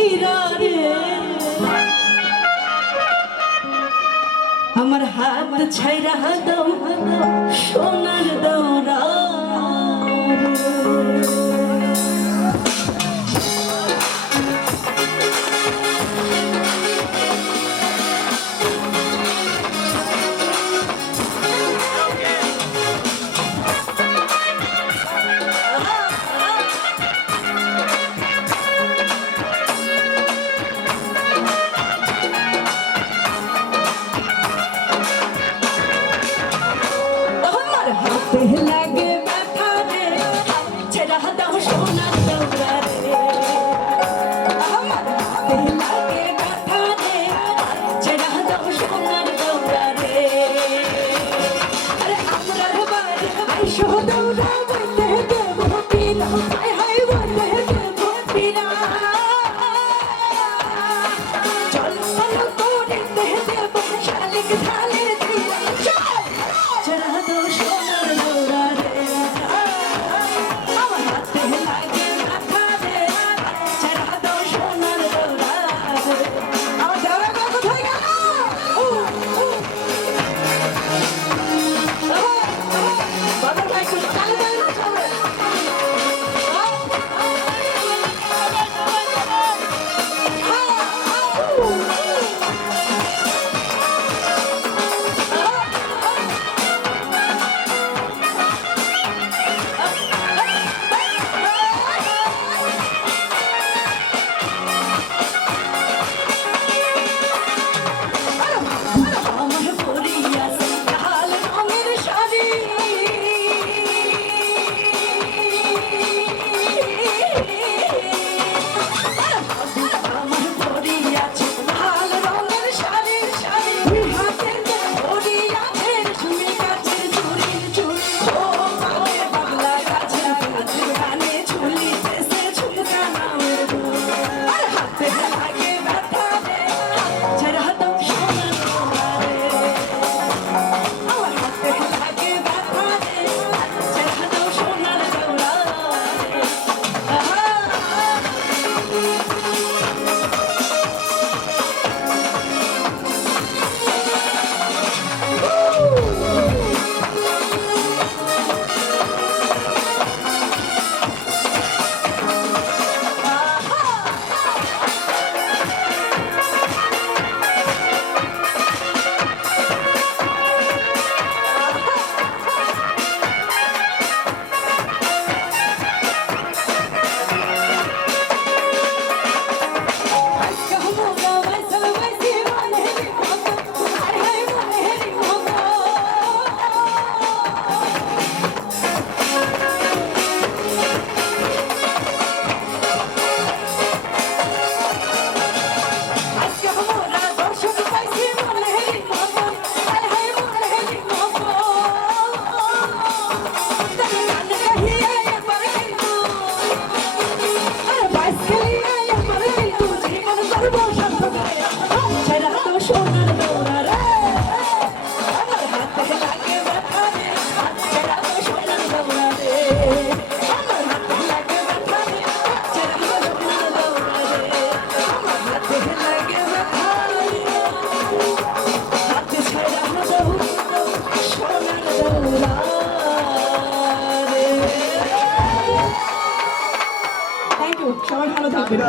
হিরারে আমার হাত ছাইরা দাও সোনার দৌড়া লাগে ব্যথা রে ছেড়া দাও সোনার দৌড়া রে আমার হাতে লাগে ব্যথা রে ছেড়া দাও সোনার দৌড়া রে আরে আমরার বাড়ি আইসো দৌড়া বইতে দেব পিনা হাই হাই বইতে দেব পিনা চল চল করে দেব শালিক ঢালের দিলা চল ছেড়া দাও সোনার দৌড়া রে আমার হাতে লাগে ব্যথা রে ছেড়া দাও সোনার দৌড়া রে আমার যাওয়া কোথায় গেল বাবা ভাই তো চালে যায় না চলে আমার পরিয়া লাল রঙের শাড়ি আমার পরিয়াছে লাল রঙের শাড়ি শাড়ি দুই হাতে পরিয়াছে ঝুমে গাছের ঝুড়ি ঝুড়ি ও কালে বাংলা গাছের গানে ঝুলিতেছে ঝুমকা নামের আর হাতে লাগে ব্যথা রে ছেড়া দাও সোনার দৌড়া রে আমার হাতে লাগে ব্যথা রে ছেড়া দাও সোনার দৌড়া রে আজকে মোরা বাইসাল বাইসি মনে রে মতো হাই হাই মনে রে মতো আজকে মোরা দর্শক বাইসি মনে রে মতো হাই হাই মনে রে মতো তবে গান গাহিয়ে একবার কিন্তু আরে বাইস খেলিয়ে একবার কিন্তু জীবন করবো সার্থক ছেড়া দাও সোনার দৌড়া রে আমার হাতে লাগে ব্যথা রে ছেড়া দাও সোনার দৌড়া রে আমার হাতে লাগে ব্যথা রে ছেড়া দাও সোনার দৌড়া রে আমার হাতে লাগে ব্যথা রে হাতে ছেড়া দাও সোনার দৌড়া রে থ্যাংক ইউ সবাই ভালো থাকবেন